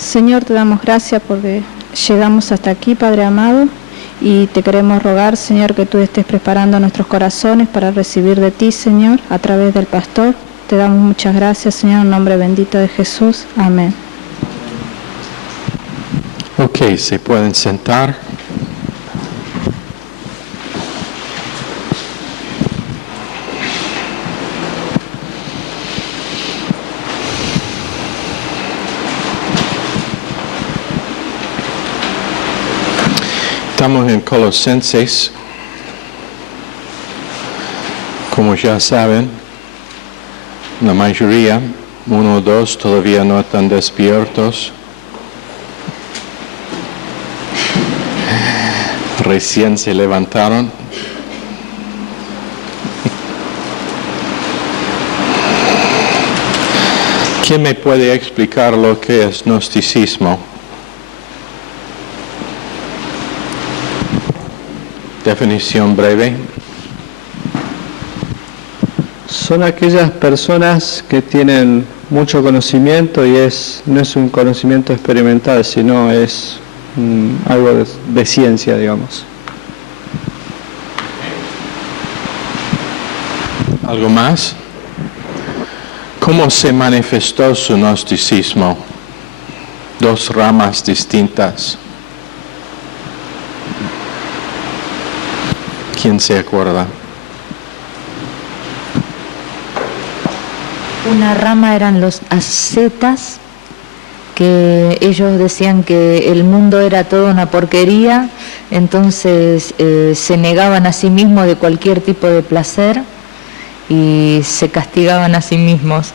Señor, te damos gracias porque llegamos hasta aquí, Padre amado, y te queremos rogar, Señor, que tú estés preparando nuestros corazones para recibir de ti, Señor, a través del pastor. Te damos muchas gracias, Señor, en nombre bendito de Jesús. Amén. Ok, se pueden sentar. Estamos en Colosenses. Como ya saben, la mayoría, 1 o 2, todavía no están despiertos. Recién se levantaron. ¿Quién me puede explicar lo que es gnosticismo? Definición breve. Son aquellas personas que tienen mucho conocimiento y no es un conocimiento experimental, sino es algo de ciencia, digamos. ¿Algo más? ¿Cómo se manifestó su gnosticismo? 2 ramas distintas. ¿Quién se acuerda? Una rama eran los ascetas, que ellos decían que el mundo era toda una porquería, entonces se negaban a sí mismos de cualquier tipo de placer y se castigaban a sí mismos.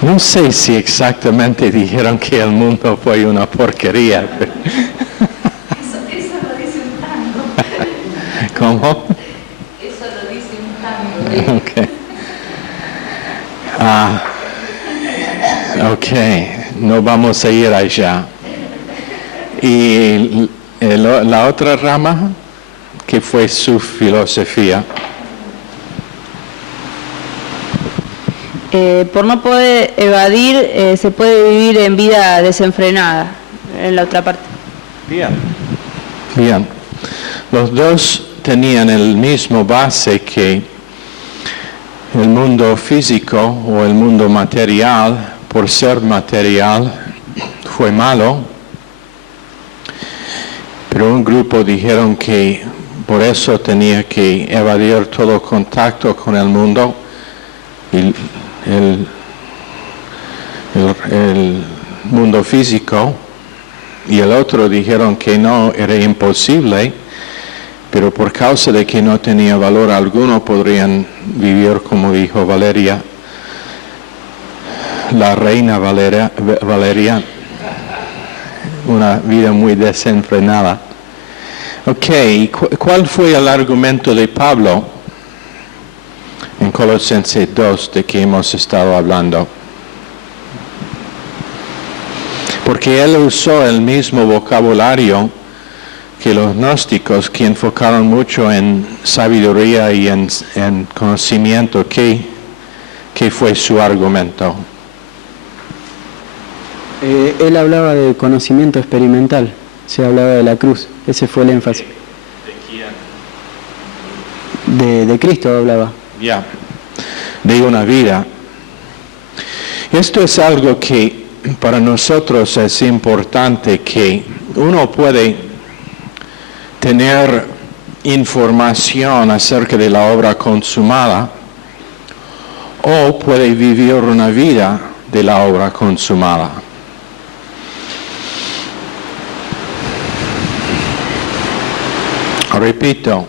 No sé si exactamente dijeron que el mundo fue una porquería. Eso lo dice un tango. ¿Cómo? Eso lo dice un tango. Okay. Ok, no vamos a ir allá. Y la otra rama, que fue su filosofía. Por no poder evadir, se puede vivir en vida desenfrenada, en la otra parte. Bien. Los dos tenían el mismo base, que el mundo físico o el mundo material, por ser material, fue malo. Pero un grupo dijeron que por eso tenía que evadir todo contacto con el mundo. Y el mundo físico, y el otro dijeron que no, era imposible, pero por causa de que no tenía valor alguno podrían vivir, como dijo Valeria, la reina Valeria, una vida muy desenfrenada. Ok, ¿cuál fue el argumento de Pablo en Colosenses 2 de que hemos estado hablando? Porque él usó el mismo vocabulario que los gnósticos, que enfocaron mucho en sabiduría y en conocimiento. ¿Qué fue su argumento? Él hablaba de conocimiento experimental, se hablaba de la cruz, ese fue el énfasis. ¿De quién? De Cristo hablaba. Ya, de una vida. Esto es algo que para nosotros es importante, que uno puede tener información acerca de la obra consumada o puede vivir una vida de la obra consumada. Repito,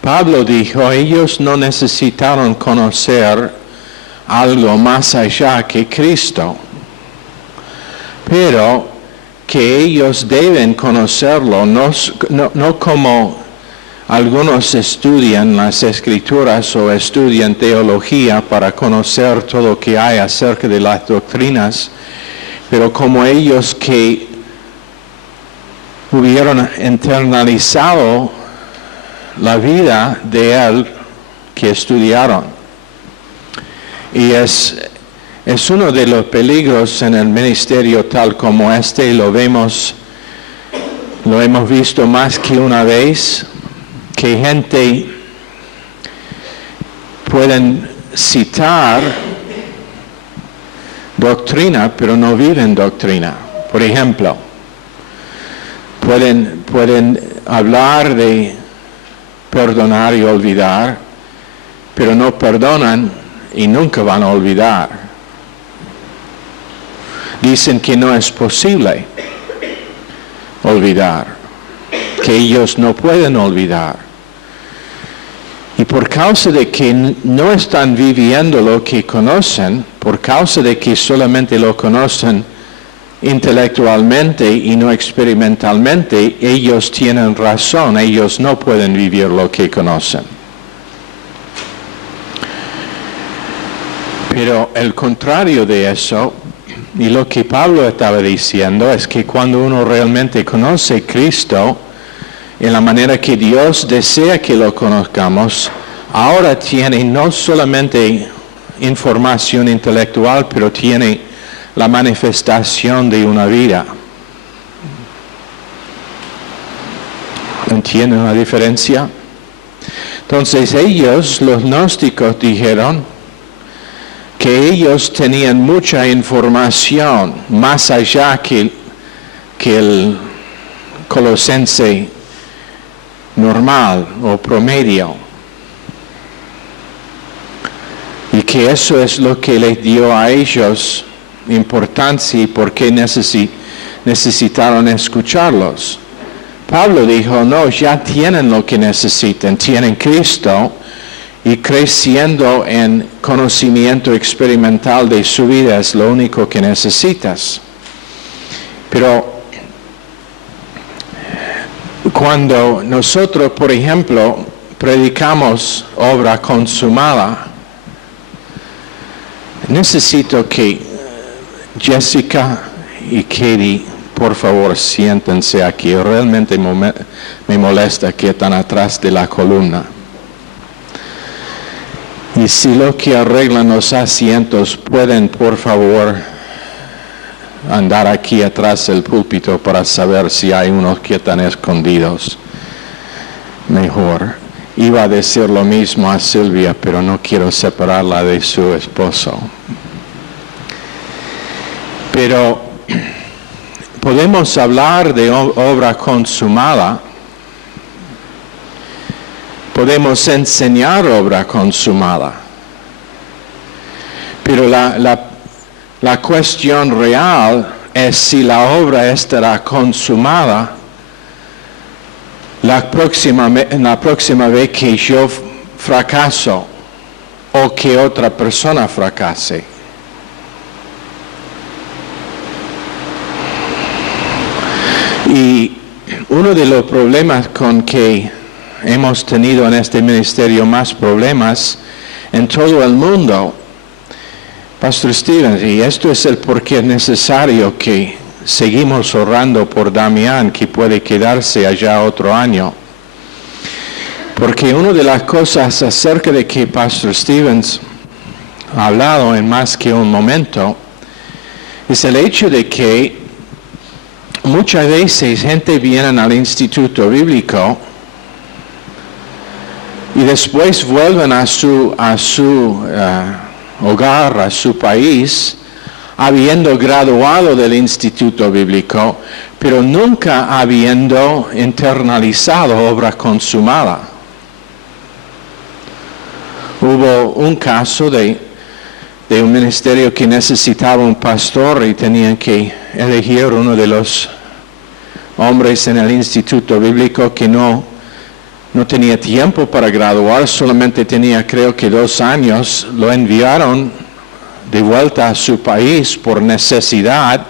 Pablo dijo, ellos no necesitaron conocer algo más allá que Cristo, pero que ellos deben conocerlo, no como algunos estudian las Escrituras o estudian teología para conocer todo lo que hay acerca de las doctrinas, pero como ellos que hubieron internalizado la vida de él que estudiaron. Y es Es uno de los peligros en el ministerio tal como este, lo hemos visto más que una vez, que gente pueden citar doctrina, pero no viven doctrina. Por ejemplo, pueden hablar de perdonar y olvidar, pero no perdonan y nunca van a olvidar. Dicen que no es posible olvidar, que ellos no pueden olvidar. Y por causa de que no están viviendo lo que conocen, por causa de que solamente lo conocen intelectualmente y no experimentalmente, ellos tienen razón, ellos no pueden vivir lo que conocen. Pero el contrario de eso, y lo que Pablo estaba diciendo, es que cuando uno realmente conoce a Cristo, en la manera que Dios desea que lo conozcamos, ahora tiene no solamente información intelectual, pero tiene la manifestación de una vida. ¿Entienden la diferencia? Entonces ellos, los gnósticos, dijeron que ellos tenían mucha información, más allá que el colosense normal o promedio. Y que eso es lo que les dio a ellos importancia y por qué necesitaron escucharlos. Pablo dijo, no, ya tienen lo que necesitan, tienen Cristo, y creciendo en conocimiento experimental de su vida es lo único que necesitas. Pero cuando nosotros, por ejemplo, predicamos obra consumada, necesito que Jessica y Katie, por favor, siéntense aquí. Realmente me molesta que están atrás de la columna. Y si lo que arreglan los asientos, pueden, por favor, andar aquí atrás del púlpito para saber si hay unos que están escondidos. Mejor. Iba a decir lo mismo a Silvia, pero no quiero separarla de su esposo. Pero podemos hablar de obra consumada. Podemos enseñar obra consumada. Pero la cuestión real es si la obra estará consumada la próxima vez que yo fracaso o que otra persona fracase. Y uno de los problemas con que hemos tenido en este ministerio, más problemas en todo el mundo, Pastor Stevens, y esto es el porqué necesario que seguimos orando por Damián, que puede quedarse allá otro año. Porque una de las cosas acerca de que Pastor Stevens ha hablado en más que un momento, es el hecho de que muchas veces gente viene al instituto bíblico y después vuelven a su hogar, a su país, habiendo graduado del instituto bíblico, pero nunca habiendo internalizado obra consumada. Hubo un caso de un ministerio que necesitaba un pastor y tenían que elegir uno de los hombres en el instituto bíblico que no tenía tiempo para graduar, solamente tenía creo que 2 años. Lo enviaron de vuelta a su país por necesidad,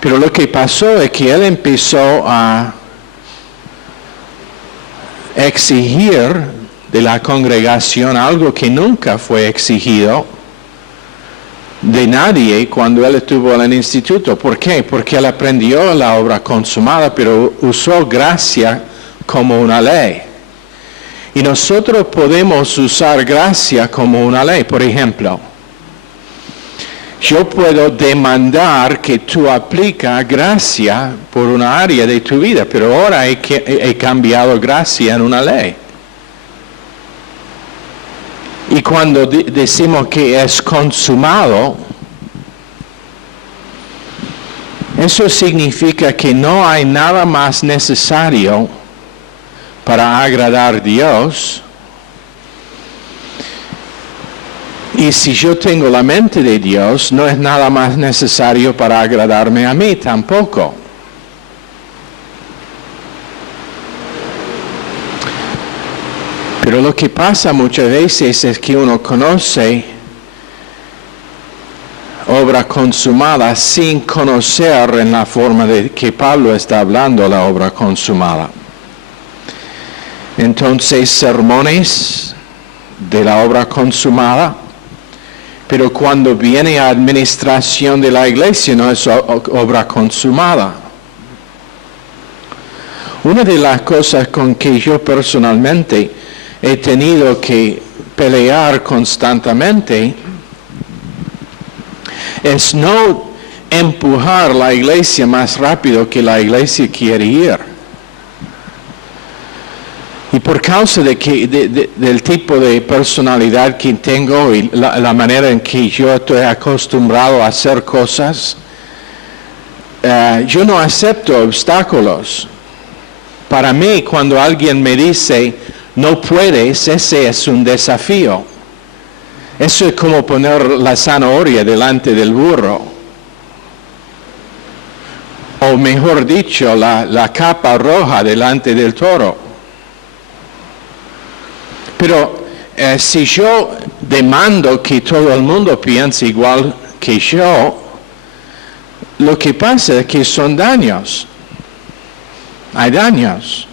pero lo que pasó es que él empezó a exigir de la congregación algo que nunca fue exigido de nadie cuando él estuvo en el instituto. ¿Por qué? Porque él aprendió la obra consumada, pero usó gracia como una ley. Y nosotros podemos usar gracia como una ley. Por ejemplo, Yo puedo demandar que tú aplicas gracia por una área de tu vida, pero ahora he cambiado gracia en una ley. Y cuando decimos que es consumado, eso significa que no hay nada más necesario para agradar a Dios. Y si yo tengo la mente de Dios, no es nada más necesario para agradarme a mí tampoco. Pero lo que pasa muchas veces es que uno conoce obra consumada sin conocer en la forma de que Pablo está hablando la obra consumada. Entonces, sermones de la obra consumada, pero cuando viene a administración de la iglesia no es obra consumada. Una de las cosas con que yo personalmente he tenido que pelear constantemente es no empujar la iglesia más rápido que la iglesia quiere ir. Y por causa del tipo de personalidad que tengo y la manera en que yo estoy acostumbrado a hacer cosas, yo no acepto obstáculos. Para mí, cuando alguien me dice, no puedes, ese es un desafío. Eso es como poner la zanahoria delante del burro. O mejor dicho, la capa roja delante del toro. Pero si yo demando que todo el mundo piense igual que yo, lo que pasa es que son daños. Hay daños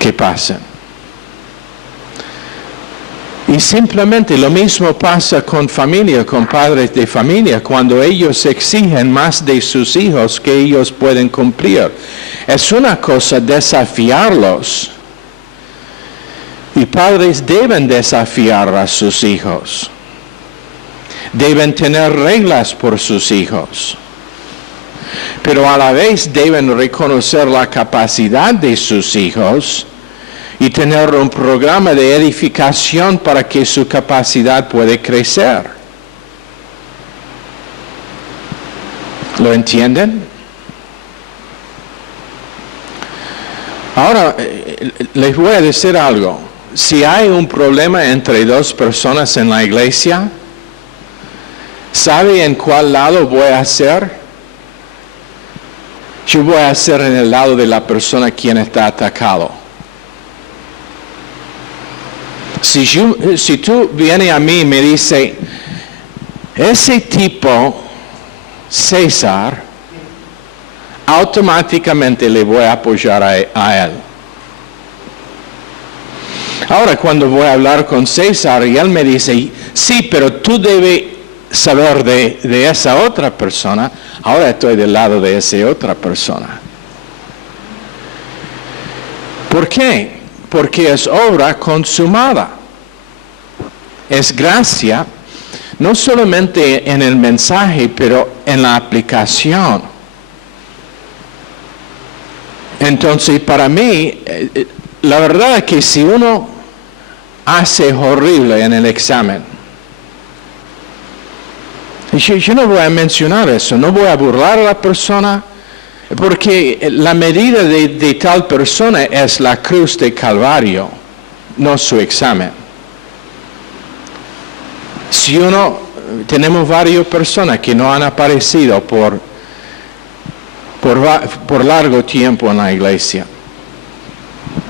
que pasan. Y simplemente lo mismo pasa con familia, con padres de familia, cuando ellos exigen más de sus hijos que ellos pueden cumplir. Es una cosa desafiarlos. Y padres deben desafiar a sus hijos. Deben tener reglas por sus hijos. Pero a la vez deben reconocer la capacidad de sus hijos y tener un programa de edificación para que su capacidad pueda crecer. ¿Lo entienden? Ahora, les voy a decir algo. Si hay un problema entre dos personas en la iglesia, ¿sabe en cuál lado voy a hacer? Yo voy a hacer en el lado de la persona quien está atacado. Si tú vienes a mí y me dices, ese tipo, César, automáticamente le voy a apoyar a él. Ahora cuando voy a hablar con César y él me dice, sí, pero tú debes saber de esa otra persona, ahora estoy del lado de esa otra persona. ¿Por qué? Porque es obra consumada. Es gracia, no solamente en el mensaje, pero en la aplicación. Entonces, para mí, la verdad es que si uno hace horrible en el examen, yo no voy a mencionar eso, no voy a burlar a la persona, porque la medida de tal persona es la cruz de Calvario, no su examen. Si tenemos varias personas que no han aparecido por largo tiempo en la iglesia,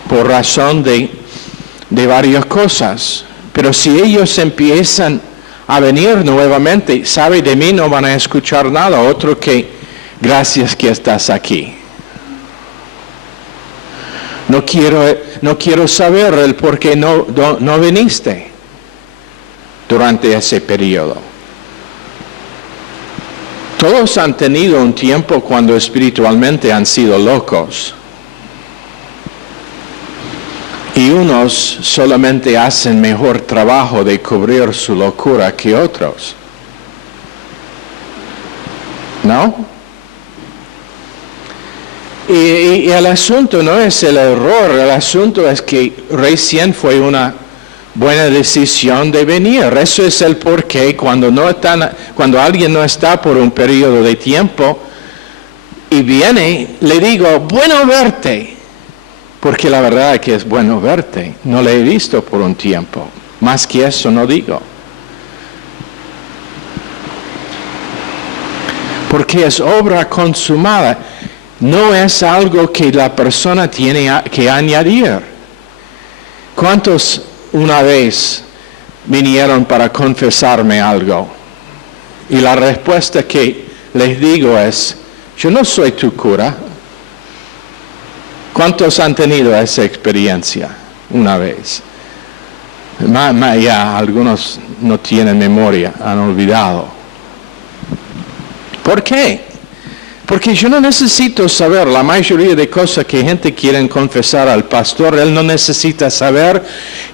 por razón de varias cosas, pero si ellos empiezan a venir nuevamente, sabe, de mí no van a escuchar nada otro que gracias que estás aquí. No quiero saber el por qué no viniste durante ese periodo. Todos han tenido un tiempo cuando espiritualmente han sido locos. Y unos solamente hacen mejor trabajo de cubrir su locura que otros. ¿No? Y el asunto no es el error, el asunto es que recién fue una buena decisión de venir. Eso es el porqué cuando alguien no está por un periodo de tiempo y viene, le digo, bueno verte. Porque la verdad es que es bueno verte. No le he visto por un tiempo. Más que eso no digo. Porque es obra consumada. No es algo que la persona tiene que añadir. ¿Cuántos una vez vinieron para confesarme algo? Y la respuesta que les digo es, yo no soy tu cura. ¿Cuántos han tenido esa experiencia una vez? Ya algunos no tienen memoria, han olvidado. ¿Por qué? Porque yo no necesito saber la mayoría de cosas que gente quiere confesar al pastor. Él no necesita saber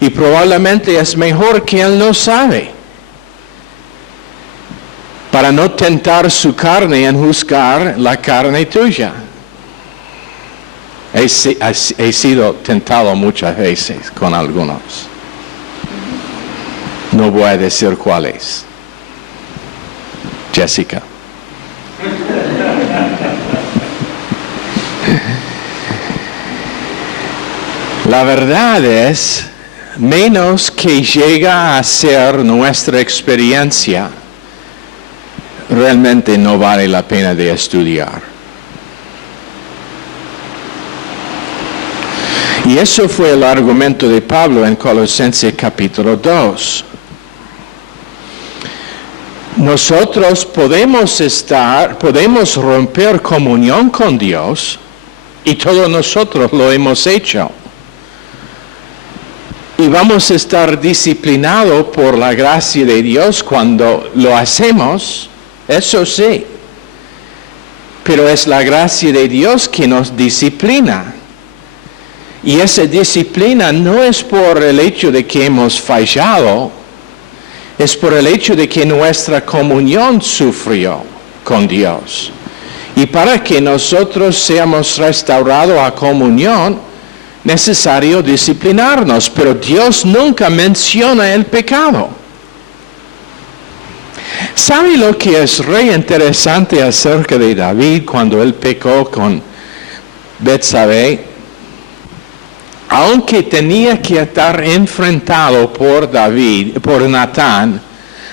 y probablemente es mejor que él no sabe. Para no tentar su carne en juzgar la carne tuya. He sido tentado muchas veces con algunos. No voy a decir cuáles. Jessica. La verdad es, menos que llega a ser nuestra experiencia, realmente no vale la pena de estudiar. Y eso fue el argumento de Pablo en Colosenses capítulo 2. Nosotros podemos romper comunión con Dios y todos nosotros lo hemos hecho. Y vamos a estar disciplinados por la gracia de Dios cuando lo hacemos, eso sí. Pero es la gracia de Dios que nos disciplina. Y esa disciplina no es por el hecho de que hemos fallado, es por el hecho de que nuestra comunión sufrió con Dios. Y para que nosotros seamos restaurados a comunión, necesario disciplinarnos, pero Dios nunca menciona el pecado. ¿Sabe lo que es re interesante acerca de David cuando él pecó con Betsabé? Aunque tenía que estar enfrentado por Natán,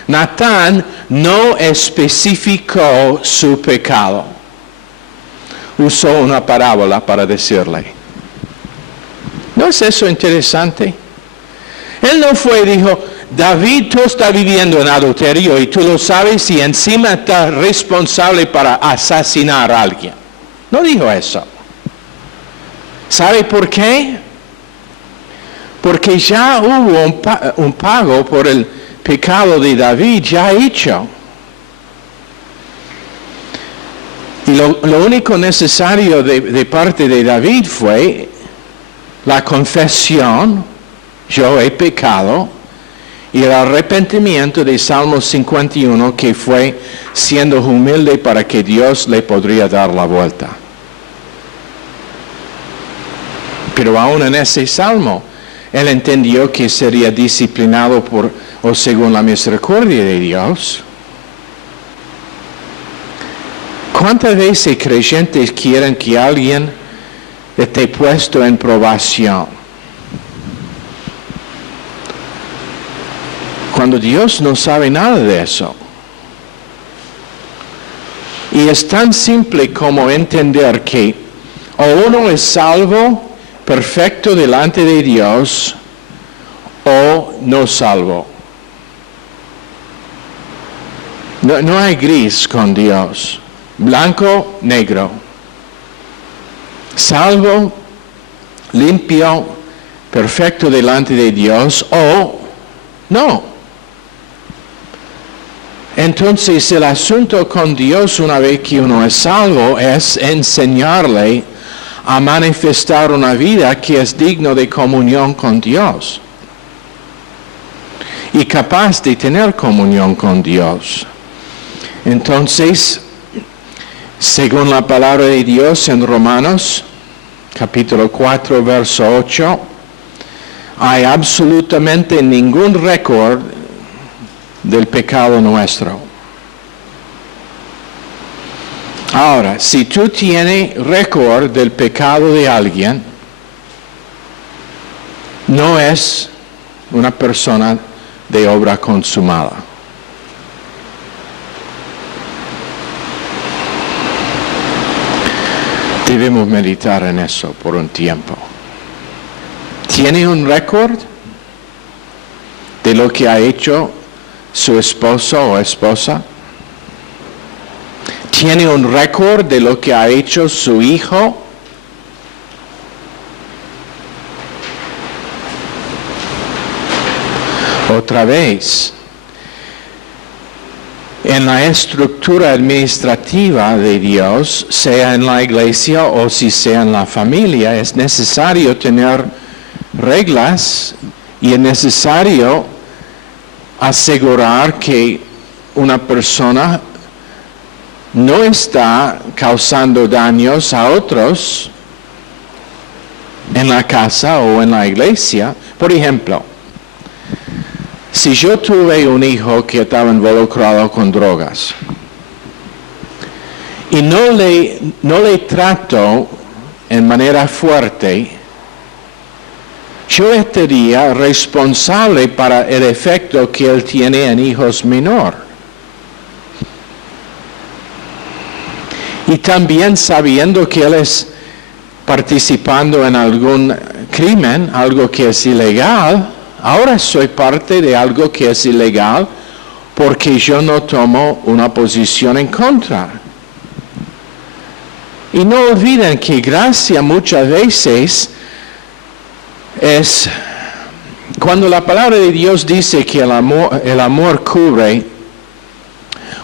Natán no especificó su pecado. Usó una parábola para decirle. ¿No es eso interesante? Él no fue y dijo, David, tú estás viviendo en adulterio y tú lo sabes y encima estás responsable para asesinar a alguien. No dijo eso. ¿Sabe por qué? Porque ya hubo un pago por el pecado de David ya hecho. Y lo único necesario de parte de David fue la confesión, yo he pecado, y el arrepentimiento de Salmo 51, que fue siendo humilde para que Dios le podría dar la vuelta. Pero aún en ese salmo, él entendió que sería disciplinado según la misericordia de Dios. ¿Cuántas veces creyentes quieren que alguien esté puesto en probación? Cuando Dios no sabe nada de eso. Y es tan simple como entender que o uno es salvo, perfecto delante de Dios, o no salvo. No hay gris con Dios. Blanco, negro. Salvo, limpio, perfecto delante de Dios, o no. Entonces el asunto con Dios una vez que uno es salvo es enseñarle a manifestar una vida que es digna de comunión con Dios y capaz de tener comunión con Dios. Entonces, según la palabra de Dios en Romanos, capítulo 4, verso 8, hay absolutamente ningún récord del pecado nuestro. Ahora, si tú tienes récord del pecado de alguien, no es una persona de obra consumada. Debemos meditar en eso por un tiempo. ¿Tiene un récord de lo que ha hecho su esposo o esposa? ¿Tiene un récord de lo que ha hecho su hijo? Otra vez, en la estructura administrativa de Dios, sea en la iglesia o si sea en la familia, es necesario tener reglas y es necesario asegurar que una persona no está causando daños a otros en la casa o en la iglesia. Por ejemplo, si yo tuve un hijo que estaba involucrado con drogas y no le trato en manera fuerte, yo estaría responsable para el efecto que él tiene en hijos menores. Y también sabiendo que él es participando en algún crimen, algo que es ilegal, ahora soy parte de algo que es ilegal porque yo no tomo una posición en contra. Y no olviden que gracia muchas veces es cuando la palabra de Dios dice que el amor cubre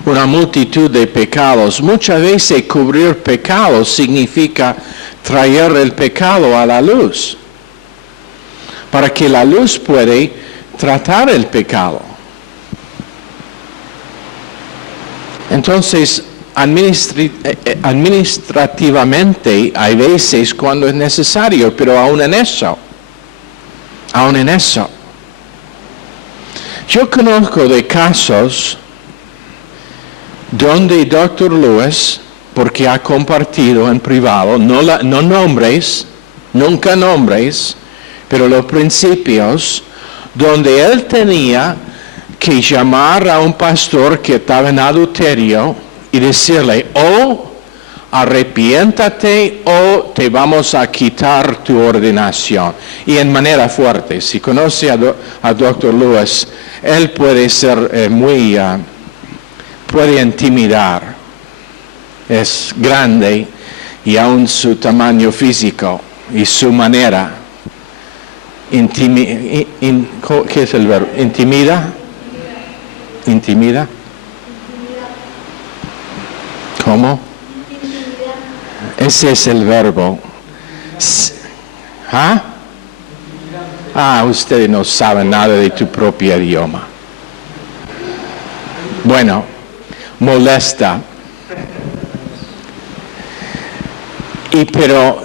una multitud de pecados. Muchas veces cubrir pecados significa traer el pecado a la luz, para que la luz puede tratar el pecado. Entonces, administrativamente hay veces cuando es necesario, pero aún en eso, yo conozco de casos donde Dr. Lewis, porque ha compartido en privado, no nombres, nunca nombres, pero los principios, donde él tenía que llamar a un pastor que estaba en adulterio y decirle, o arrepiéntate o te vamos a quitar tu ordenación. Y en manera fuerte. Si conoce a Dr. Lewis, él puede ser puede intimidar. Es grande y aún su tamaño físico y su manera. ¿Qué es el verbo? ¿Intimida? ¿Cómo? Ese es el verbo. Ustedes no saben nada de tu propio idioma. Bueno, molesta. Pero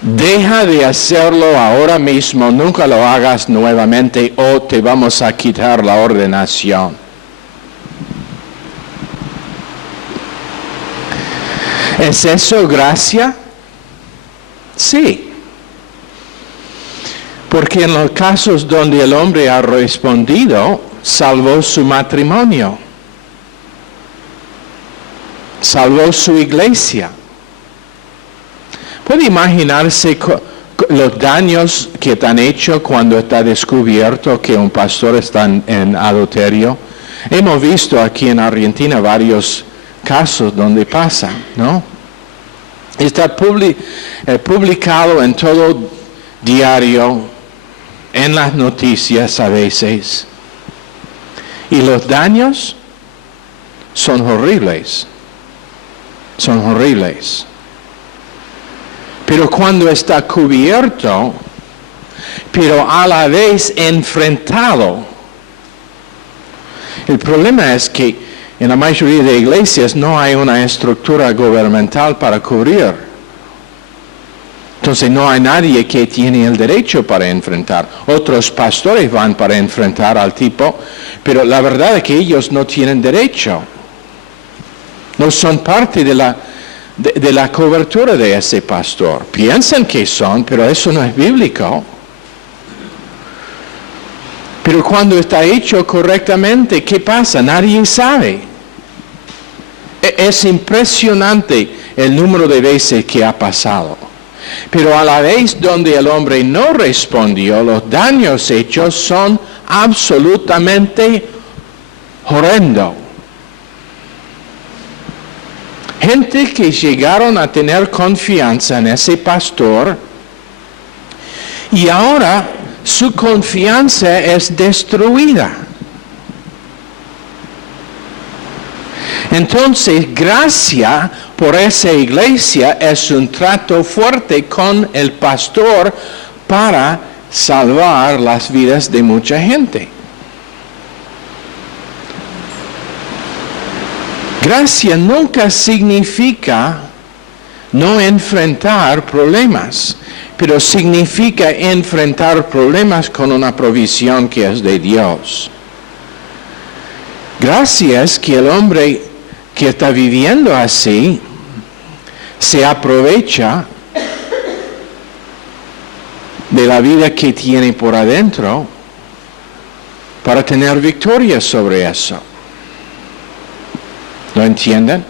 deja de hacerlo ahora mismo, nunca lo hagas nuevamente o te vamos a quitar la ordenación. ¿Es eso gracia? Sí. Porque en los casos donde el hombre ha respondido, salvó su matrimonio, salvó su iglesia. ¿Puede imaginarse los daños que te han hecho cuando está descubierto que un pastor está en adulterio? Hemos visto aquí en Argentina varios casos donde pasa, ¿no? Está publicado en todo diario, en las noticias a veces. Y los daños son horribles. Son horribles. Pero cuando está cubierto, pero a la vez enfrentado. El problema es que en la mayoría de iglesias no hay una estructura gubernamental para cubrir. Entonces no hay nadie que tiene el derecho para enfrentar. Otros pastores van para enfrentar al tipo, pero la verdad es que ellos no tienen derecho. No son parte de la cobertura de ese pastor. Piensan que son, pero eso no es bíblico. Pero cuando está hecho correctamente, ¿qué pasa? Nadie sabe. Es impresionante el número de veces que ha pasado. Pero a la vez donde el hombre no respondió, los daños hechos son absolutamente horrendos. Gente que llegaron a tener confianza en ese pastor y ahora su confianza es destruida. Entonces, gracia por esa iglesia es un trato fuerte con el pastor para salvar las vidas de mucha gente. Gracia nunca significa no enfrentar problemas, pero significa enfrentar problemas con una provisión que es de Dios. Gracia es que el hombre que está viviendo así se aprovecha de la vida que tiene por adentro para tener victoria sobre eso. ¿Lo entienden?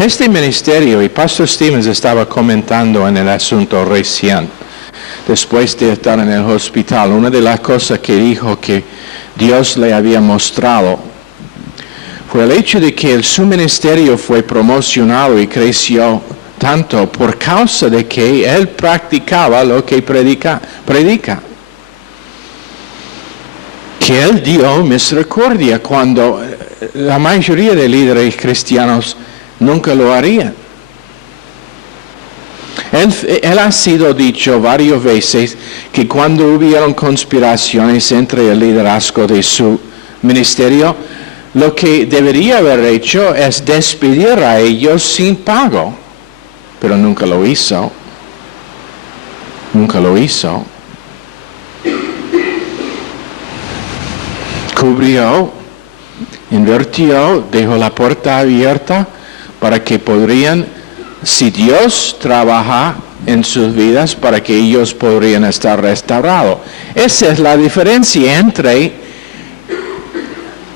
Este ministerio, y Pastor Stevens estaba comentando en el asunto recién, después de estar en el hospital, una de las cosas que dijo que Dios le había mostrado fue el hecho de que su ministerio fue promocionado y creció tanto por causa de que él practicaba lo que predica. Que él dio misericordia cuando la mayoría de líderes cristianos nunca lo harían. Él ha sido dicho varias veces que cuando hubieron conspiraciones entre el liderazgo de su ministerio, lo que debería haber hecho es despedir a ellos sin pago, pero nunca lo hizo. Nunca lo hizo. Cubrió, invirtió, dejó la puerta abierta para que podrían, si Dios trabaja en sus vidas, para que ellos podrían estar restaurados. Esa es la diferencia entre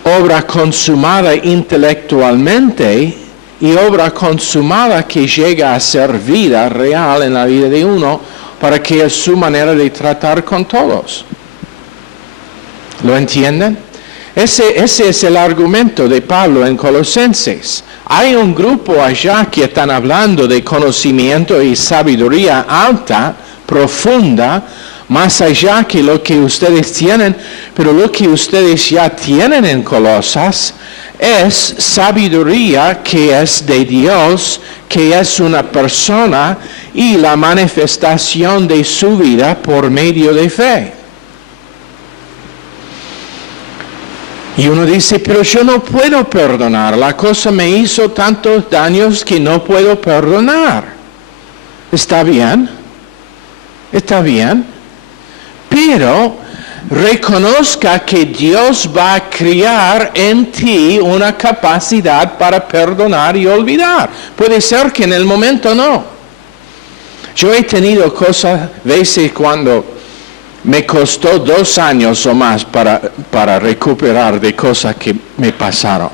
obra consumada intelectualmente y obra consumada que llega a ser vida real en la vida de uno, para que es su manera de tratar con todos. ¿Lo entienden? Ese es el argumento de Pablo en Colosenses. Hay un grupo allá que están hablando de conocimiento y sabiduría alta, profunda, más allá que lo que ustedes tienen, pero lo que ustedes ya tienen en Colosas es sabiduría que es de Dios, que es una persona y la manifestación de su vida por medio de fe. Y uno dice, pero yo no puedo perdonar, la cosa me hizo tantos daños que no puedo perdonar. Está bien, pero reconozca que Dios va a crear en ti una capacidad para perdonar y olvidar. Puede ser que en el momento no. Yo he tenido veces cuando me costó 2 años o más para recuperar de cosas que me pasaron,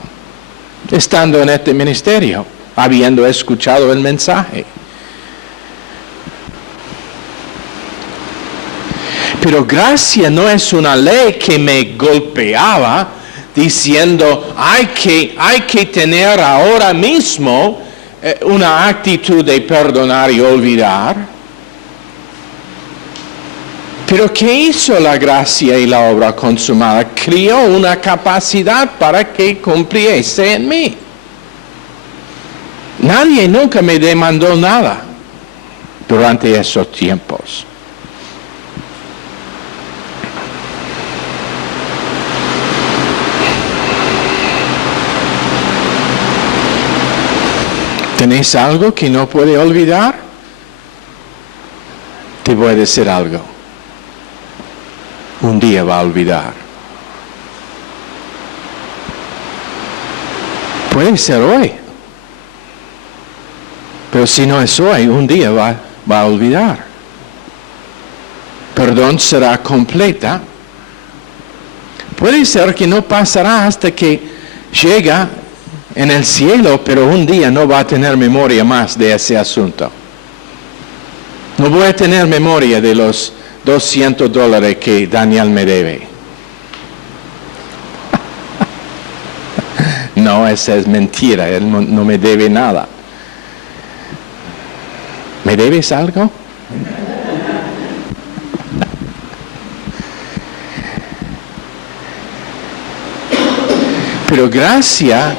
estando en este ministerio, habiendo escuchado el mensaje. Pero gracia no es una ley que me golpeaba diciendo hay que tener ahora mismo una actitud de perdonar y olvidar. Pero ¿qué hizo la gracia y la obra consumada? Creó una capacidad para que cumpliese en mí. Nadie nunca me demandó nada durante esos tiempos. ¿Tenés algo que no puede olvidar? Te voy a decir algo. Un día va a olvidar. Puede ser hoy. Pero si no es hoy, un día va a olvidar. Perdón será completa. Puede ser que no pasará hasta que llega en el cielo, pero un día no va a tener memoria más de ese asunto. No voy a tener memoria de los $200 que Daniel me debe. No, esa es mentira, él no me debe nada. ¿Me debes algo? Pero gracia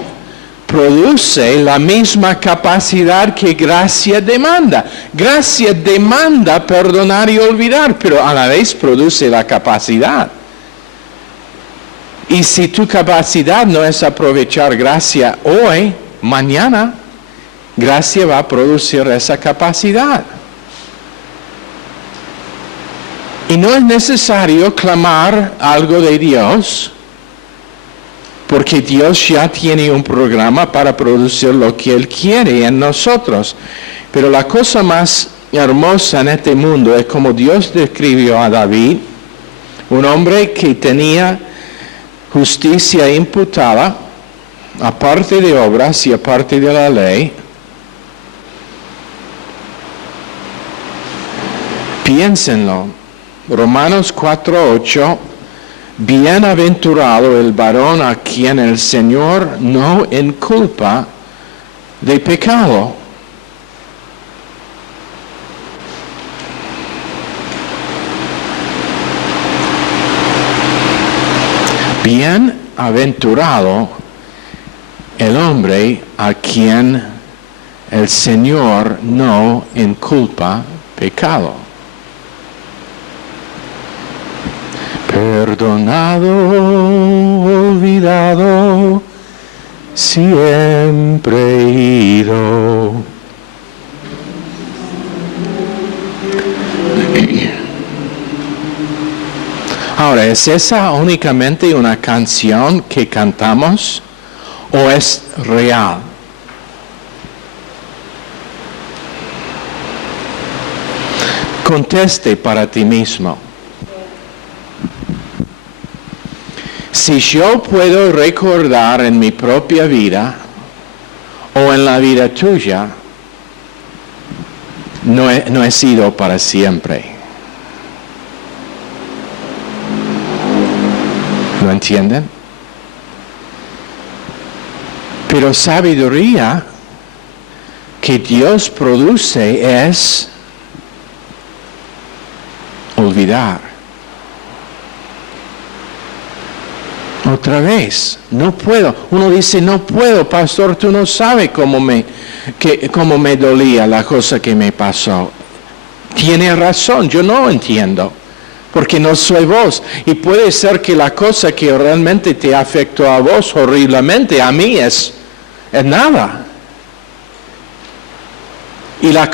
produce la misma capacidad que gracia demanda. Gracia demanda perdonar y olvidar, pero a la vez produce la capacidad. Y si tu capacidad no es aprovechar gracia hoy, mañana, gracia va a producir esa capacidad. Y no es necesario clamar algo de Dios, porque Dios ya tiene un programa para producir lo que Él quiere en nosotros. Pero la cosa más hermosa en este mundo es como Dios describió a David, un hombre que tenía justicia imputada, aparte de obras y aparte de la ley. Piénsenlo. Romanos 4:8. Bienaventurado el varón a quien el Señor no inculpa de pecado. Bienaventurado el hombre a quien el Señor no inculpa pecado. Perdonado, olvidado, siempre ido. Ahora, ¿es esa únicamente una canción que cantamos o es real? Conteste para ti mismo. Si yo puedo recordar en mi propia vida o en la vida tuya, no he sido para siempre. ¿Lo entienden? Pero sabiduría que Dios produce es olvidar. Otra vez, no puedo. Uno dice, no puedo, pastor, tú no sabes cómo me dolía la cosa que me pasó. Tiene razón, yo no entiendo, porque no soy vos. Y puede ser que la cosa que realmente te afectó a vos horriblemente, a mí es nada.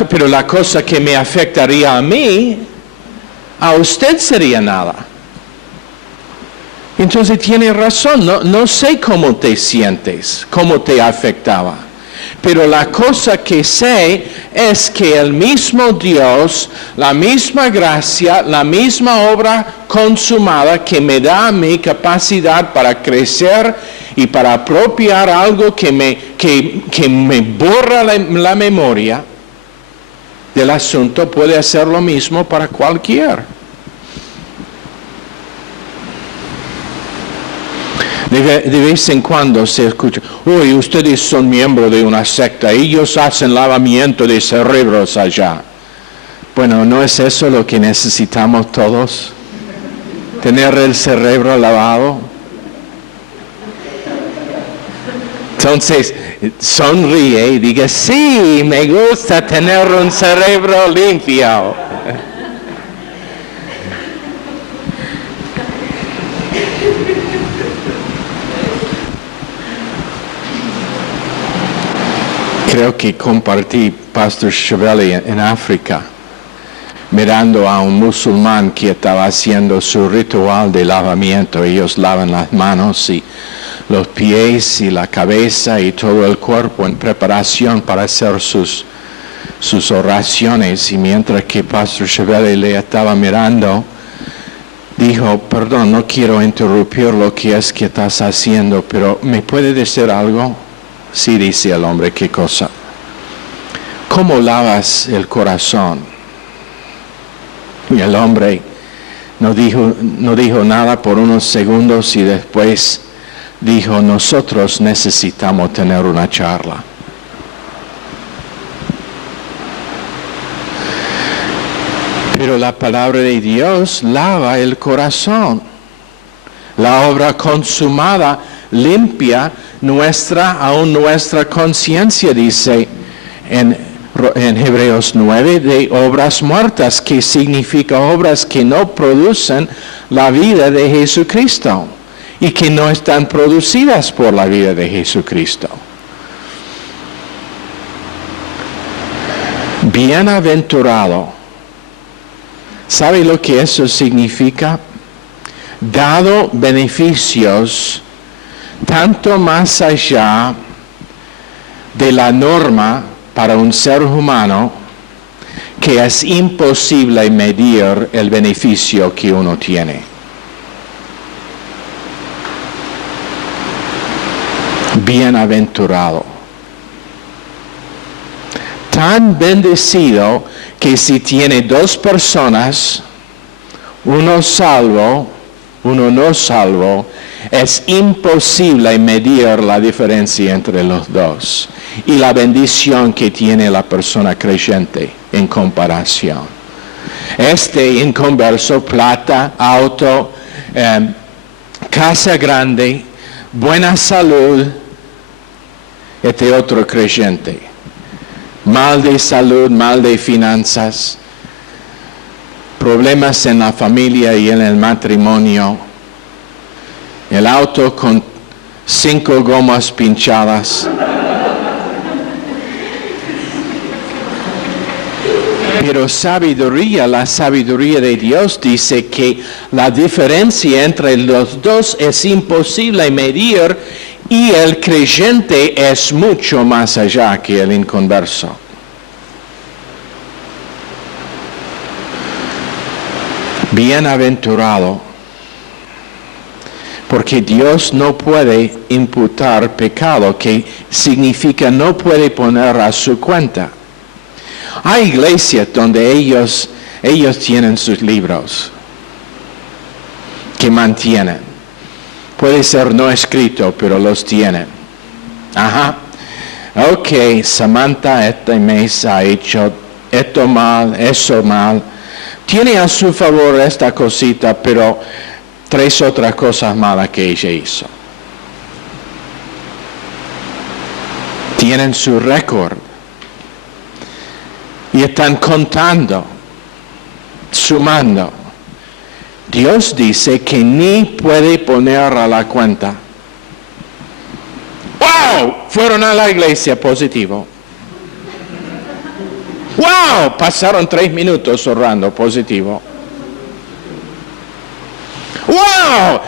Pero la cosa que me afectaría a mí, a usted sería nada. Entonces tiene razón, no sé cómo te sientes, cómo te afectaba. Pero la cosa que sé es que el mismo Dios, la misma gracia, la misma obra consumada que me da mi capacidad para crecer y para apropiar algo que me borra la memoria del asunto, puede hacer lo mismo para cualquiera. De vez en cuando se escucha, uy, ustedes son miembros de una secta, ellos hacen lavamiento de cerebros allá. Bueno, ¿no es eso lo que necesitamos todos? Tener el cerebro lavado. Entonces, sonríe y diga, sí, me gusta tener un cerebro limpio. Creo que compartí Pastor Chevalier en África, mirando a un musulmán que estaba haciendo su ritual de lavamiento. Ellos lavan las manos y los pies y la cabeza y todo el cuerpo en preparación para hacer sus oraciones. Y mientras que Pastor Chevalier le estaba mirando, dijo, perdón, no quiero interrumpir lo que es que estás haciendo, pero ¿me puede decir algo? Sí, dice el hombre, ¿qué cosa? ¿Cómo lavas el corazón? Y el hombre no dijo nada por unos segundos y después dijo, nosotros necesitamos tener una charla. Pero la palabra de Dios lava el corazón. La obra consumada limpia aún nuestra conciencia, dice en Hebreos 9, de obras muertas, que significa obras que no producen la vida de Jesucristo y que no están producidas por la vida de Jesucristo. Bienaventurado. ¿Sabe lo que eso significa? Dado beneficios tanto más allá de la norma para un ser humano, que es imposible medir el beneficio que uno tiene. Bienaventurado. Tan bendecido que si tiene dos personas, uno salvo, uno no salvo, es imposible medir la diferencia entre los dos y la bendición que tiene la persona creyente en comparación. Este inconverso, plata, auto, casa grande, buena salud. Este otro creyente, mal de salud, mal de finanzas, problemas en la familia y en el matrimonio, el auto con 5 gomas pinchadas. Pero la sabiduría de Dios dice que la diferencia entre los dos es imposible medir y el creyente es mucho más allá que el inconverso. Bienaventurado, porque Dios no puede imputar pecado, que significa no puede poner a su cuenta. Hay iglesias donde ellos tienen sus libros que mantienen. Puede ser no escrito, pero los tienen. Ajá. Ok, Samantha este mes ha hecho esto mal, eso mal. Tiene a su favor esta cosita, pero 3 otras cosas malas que ella hizo. Tienen su récord. Y están contando, sumando. Dios dice que ni puede poner a la cuenta. ¡Wow! Fueron a la iglesia, positivo. ¡Wow! Pasaron 3 minutos orando, positivo. ¡Wow!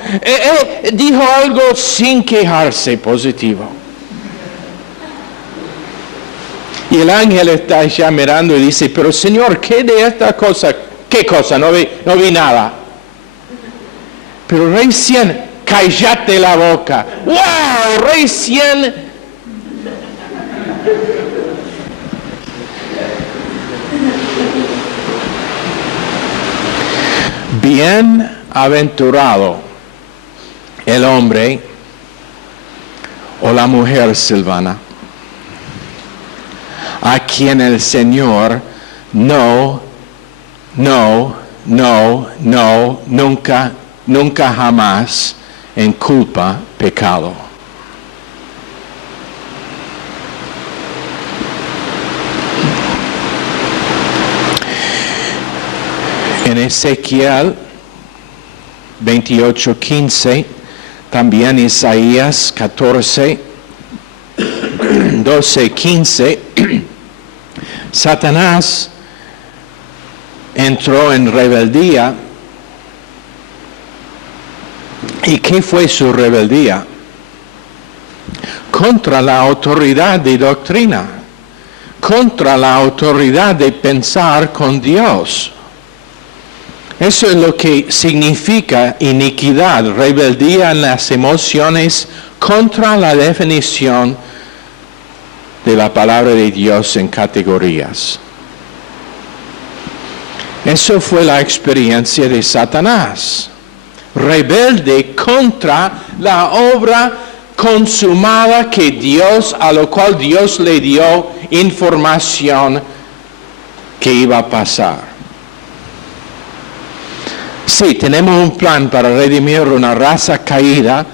Dijo algo sin quejarse, positivo. Y el ángel está ya mirando y dice, pero Señor, ¿qué de esta cosa? ¿Qué cosa? No vi nada. Pero recién, cállate la boca. ¡Wow! Recién. Bienaventurado el hombre o la mujer, Silvana, a quien el Señor no no, nunca jamás inculpa pecado. En Ezequiel 28:15, también Isaías 12:15, Satanás entró en rebeldía. ¿Y qué fue su rebeldía? Contra la autoridad de doctrina, contra la autoridad de pensar con Dios. Eso es lo que significa iniquidad, rebeldía en las emociones contra la definición de la palabra de Dios en categorías. Eso fue la experiencia de Satanás. Rebelde contra la obra consumada que Dios, a lo cual Dios le dio información que iba a pasar. Sí, tenemos un plan para redimir una raza caída,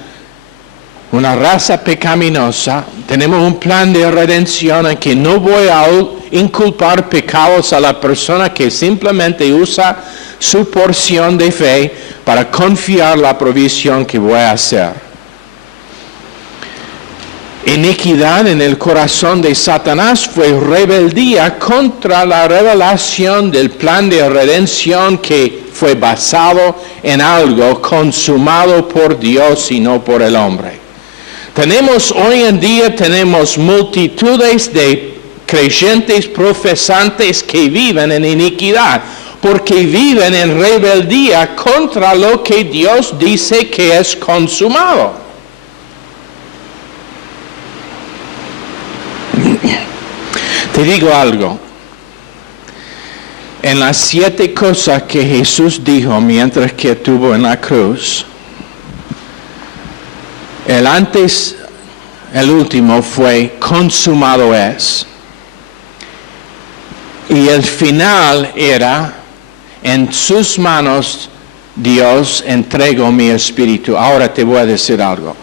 una raza pecaminosa. Tenemos un plan de redención en que no voy a inculpar pecados a la persona que simplemente usa su porción de fe para confiar la provisión que voy a hacer. Iniquidad en el corazón de Satanás fue rebeldía contra la revelación del plan de redención que fue basado en algo consumado por Dios y no por el hombre. Hoy en día tenemos multitudes de creyentes profesantes que viven en iniquidad, porque viven en rebeldía contra lo que Dios dice que es consumado. Te digo algo. En las 7 cosas que Jesús dijo mientras que estuvo en la cruz, el último fue consumado es. Y el final era, en sus manos Dios entregó mi espíritu. Ahora te voy a decir algo.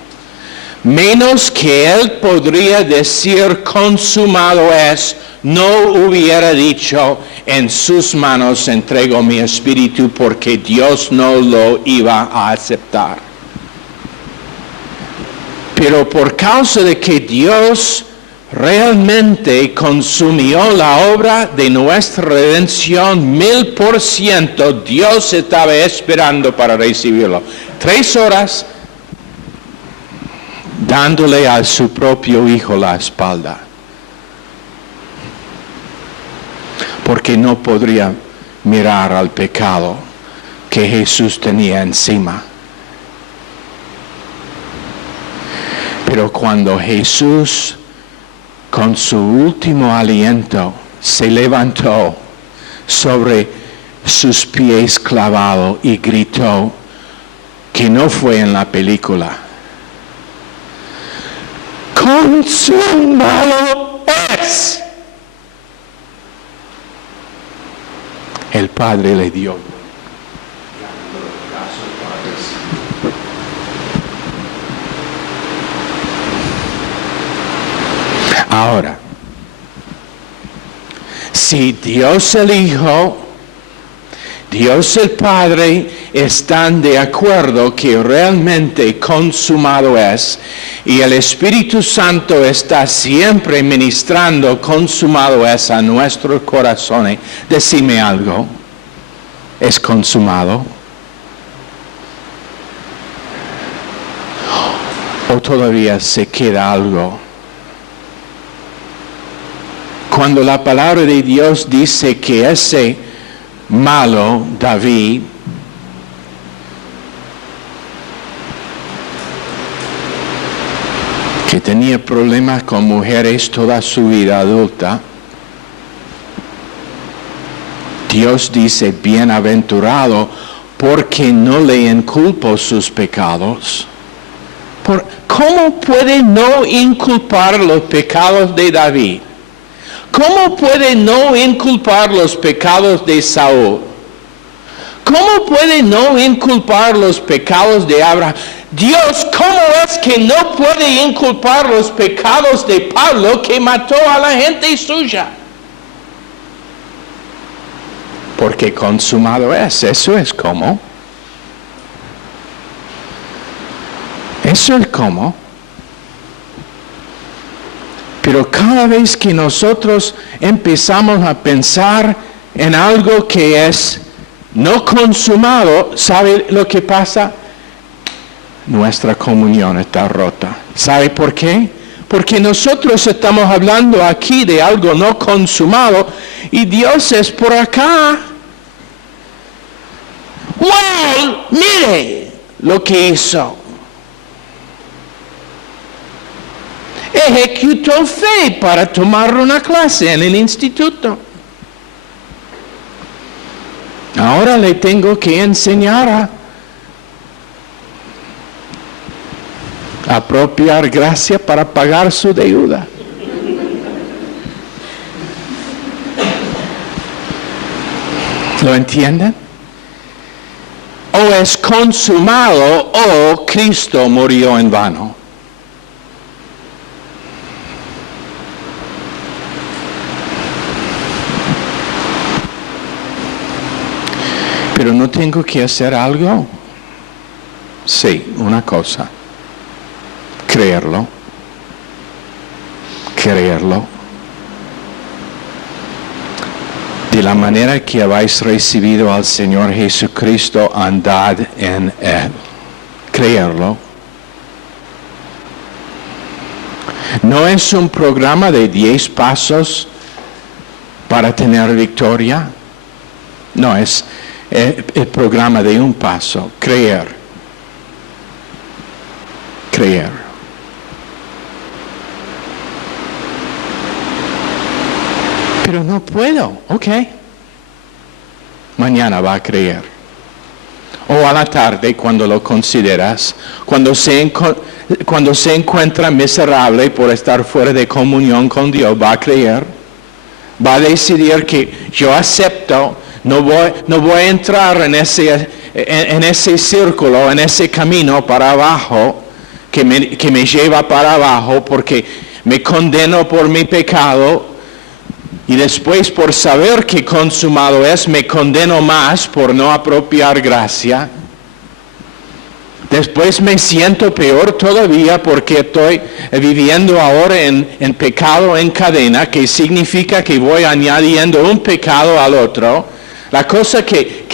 Menos que él podría decir consumado es, no hubiera dicho en sus manos entrego mi espíritu, porque Dios no lo iba a aceptar. Pero por causa de que Dios realmente consumió la obra de nuestra redención 1000%, Dios estaba esperando para recibirlo. 3 horas dándole a su propio hijo la espalda, porque no podría mirar al pecado que Jesús tenía encima. Pero cuando Jesús, con su último aliento, se levantó sobre sus pies clavados y gritó, que no fue en la película: consumado es. El Padre le dio. Ahora, si Dios el Hijo, Dios el Padre están de acuerdo que realmente consumado es, y el Espíritu Santo está siempre ministrando consumado es a nuestros corazones, decime algo, ¿es consumado? ¿O todavía se queda algo? Cuando la palabra de Dios dice que ese malo David que tenía problemas con mujeres toda su vida adulta, Dios dice bienaventurado porque no le inculpó sus pecados. ¿Cómo puede no inculpar los pecados de David? ¿Cómo puede no inculpar los pecados de Saúl? ¿cómo puede no inculpar los pecados de Abraham? Dios, ¿cómo es que no puede inculpar los pecados de Pablo que mató a la gente suya? Porque consumado es, eso es cómo. Eso es cómo. Pero cada vez que nosotros empezamos a pensar en algo que es no consumado, ¿sabe lo que pasa? Nuestra comunión está rota. ¿Sabe por qué? Porque nosotros estamos hablando aquí de algo no consumado y Dios es por acá. ¡Wow! Mire lo que hizo. Ejecutó fe para tomar una clase en el instituto. Ahora le tengo que enseñar a apropiar gracia para pagar su deuda. ¿Lo entienden? O es consumado o Cristo murió en vano. Pero no tengo que hacer algo. Sí, una cosa. Creerlo. Creerlo. De la manera que habéis recibido al Señor Jesucristo, andad en Él. Creerlo. No es un programa de 10 pasos para tener victoria. No, es el programa de un paso. Creer. Creer. Pero no puedo. Ok. Mañana va a creer. O a la tarde cuando lo consideras. Cuando se encuentra miserable por estar fuera de comunión con Dios, va a creer. Va a decidir que yo acepto. No voy a entrar en ese círculo, en ese camino para abajo, que me lleva para abajo porque me condeno por mi pecado y después por saber que consumado es, me condeno más por no apropiar gracia. Después me siento peor todavía porque estoy viviendo ahora en pecado en cadena, que significa que voy añadiendo un pecado al otro. La cosa que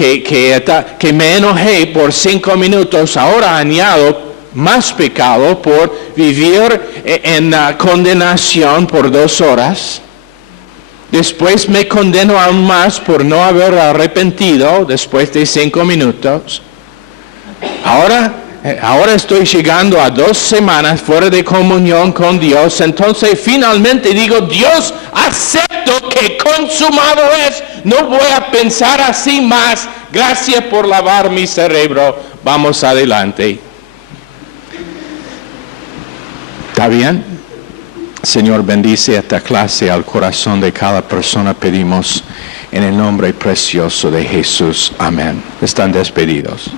me enojé por 5 minutos, ahora añado más pecado por vivir en condenación por 2 horas. Después me condeno aún más por no haber arrepentido después de 5 minutos. Ahora estoy llegando a 2 semanas fuera de comunión con Dios. Entonces finalmente digo, Dios, acepto que consumado es. No voy a pensar así más. Gracias por lavar mi cerebro. Vamos adelante. ¿Está bien? Señor, bendice esta clase al corazón de cada persona. Pedimos en el nombre precioso de Jesús. Amén. Están despedidos.